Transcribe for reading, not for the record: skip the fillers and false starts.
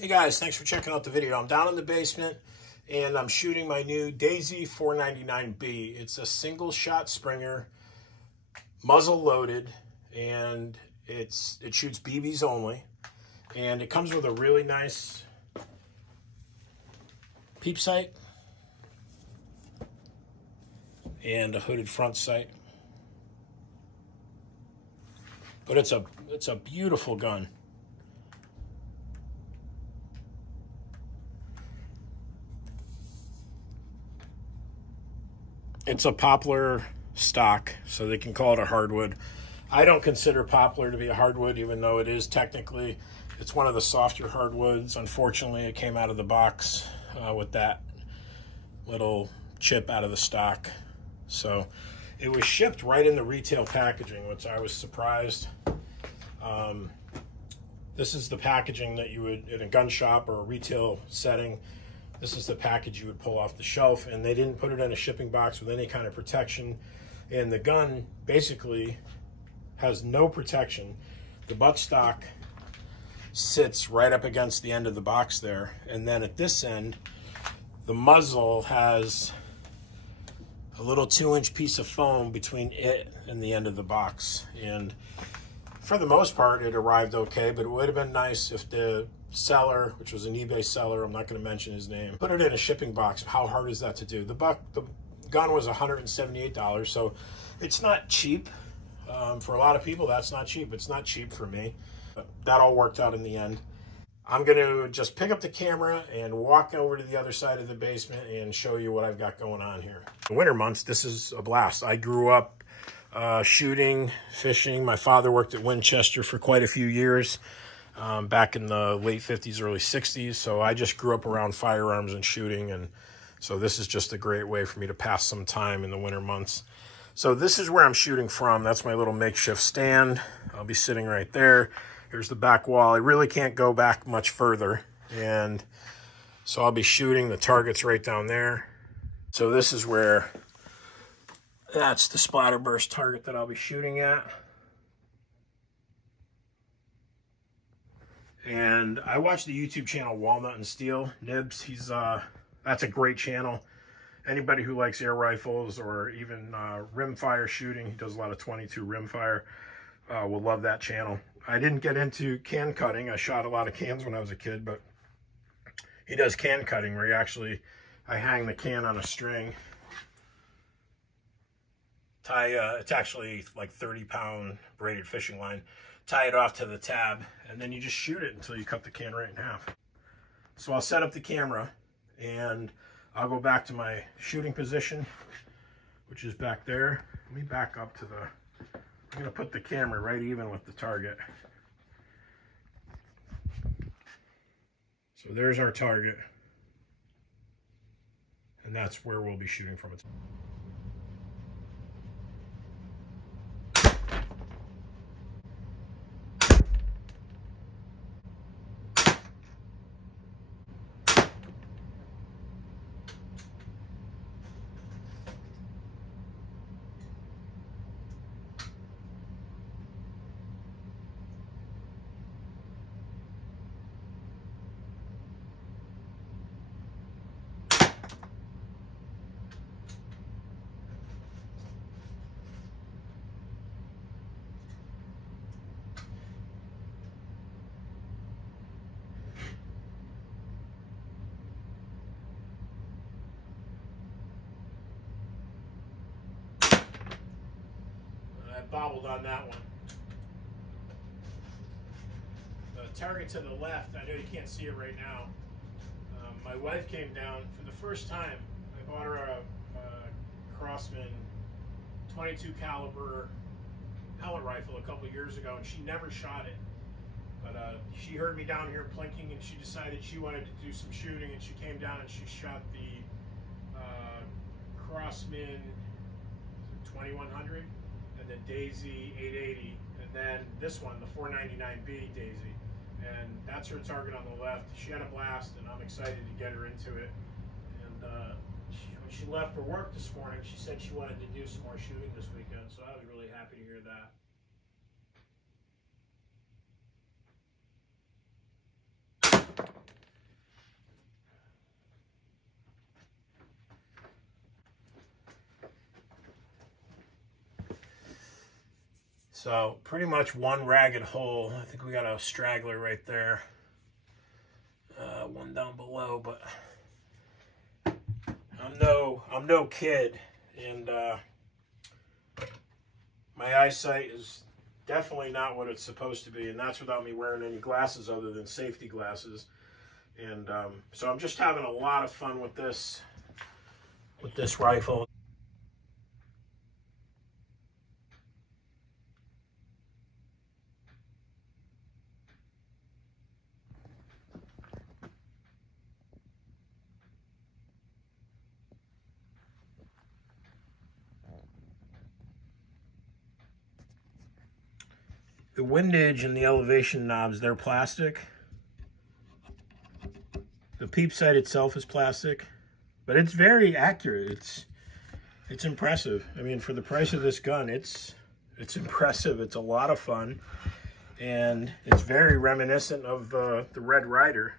Hey guys, thanks for checking out the video. I'm down in the basement and I'm shooting my new Daisy 499B. It's a single shot Springer, muzzle loaded, and it shoots BBs only. And it comes with a really nice peep sight and a hooded front sight. But it's a beautiful gun. It's a poplar stock, so they can call it a hardwood. I don't consider poplar to be a hardwood, even though it is technically. It's one of the softer hardwoods. Unfortunately, it came out of the box with that little chip out of the stock. So it was shipped right in the retail packaging, which I was surprised. This is the packaging that you would, in a gun shop or a retail setting, this is the package you would pull off the shelf, and they didn't put it in a shipping box with any kind of protection. And the gun basically has no protection. The buttstock sits right up against the end of the box there. And then at this end, the muzzle has a little 2-inch piece of foam between it and the end of the box. And for the most part, it arrived okay, but it would have been nice if the seller, which was an eBay seller, I'm not going to mention his name, put it in a shipping box. How hard is that to do? The gun was $178, so it's not cheap. For a lot of people, that's not cheap. It's not cheap for me, but that all worked out in the end. I'm going to just pick up the camera and walk over to the other side of the basement and show you what I've got going on here. The winter months, this is a blast. I grew up shooting, fishing. My father worked at Winchester for quite a few years. Back in the late 50s, early 60s. So I just grew up around firearms and shooting. And so this is just a great way for me to pass some time in the winter months. So this is where I'm shooting from. That's my little makeshift stand. I'll be sitting right there. Here's the back wall. I really can't go back much further. And so I'll be shooting. The target's right down there. So this is where, that's the splatterburst target that I'll be shooting at. And I watch the YouTube channel Walnut and Steel. Nibs, that's a great channel. Anybody who likes air rifles or even rimfire shooting, he does a lot of 22 rimfire, will love that channel. I didn't get into can cutting. I shot a lot of cans when I was a kid, but he does can cutting where I hang the can on a string. It's actually like 30-pound braided fishing line. Tie it off to the tab, and then you just shoot it until you cut the can right in half. So I'll set up the camera, and I'll go back to my shooting position, which is back there. Let me back up to I'm going to put the camera right even with the target. So there's our target, and that's where we'll be shooting from. Bobbled on that one. The target to the left, I know you can't see it right now. My wife came down for the first time. I bought her a Crosman 22 caliber pellet rifle a couple years ago, and she never shot it. But she heard me down here plinking, and she decided she wanted to do some shooting, and she came down and she shot the Crosman 2100. And the Daisy 880, and then this one, the 499B Daisy, and that's her target on the left. She had a blast, and I'm excited to get her into it. And when she left for work this morning, she said she wanted to do some more shooting this weekend, so I was really happy to hear that. So pretty much one ragged hole. I think we got a straggler right there. One down below, but I'm no kid, and my eyesight is definitely not what it's supposed to be, and that's without me wearing any glasses other than safety glasses. And so I'm just having a lot of fun with this rifle. The windage and the elevation knobs, they're plastic. The peep sight itself is plastic, but it's very accurate. It's impressive. I mean, for the price of this gun, it's impressive. It's a lot of fun, and it's very reminiscent of the Red Ryder.